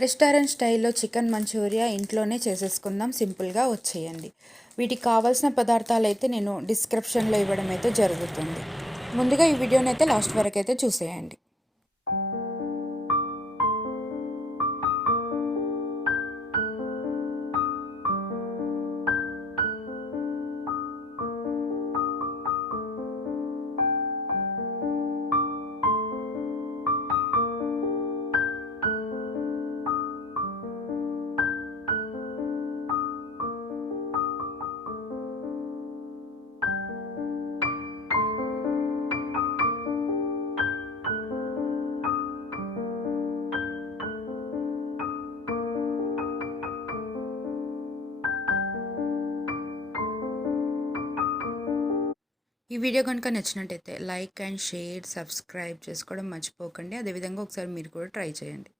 Restaurant స్టైల్లో chicken Manchuria ఇంట్లోనే చేసేసుకుందాం, సింపుల్గా వచ్చేయండి. వీటికి కావాల్సిన పదార్థాలు అయితే నేను డిస్క్రిప్షన్లో ఇవ్వడం అయితే జరుగుతుంది. ముందుగా ఈ వీడియోని అయితే లాస్ట్ వరకు అయితే చూసేయండి. ఈ వీడియో కనుక నచ్చినట్టయితే లైక్ అండ్ షేర్, సబ్స్క్రైబ్ చేసుకోవడం మర్చిపోకండి. అదేవిధంగా ఒకసారి మీరు కూడా ట్రై చేయండి.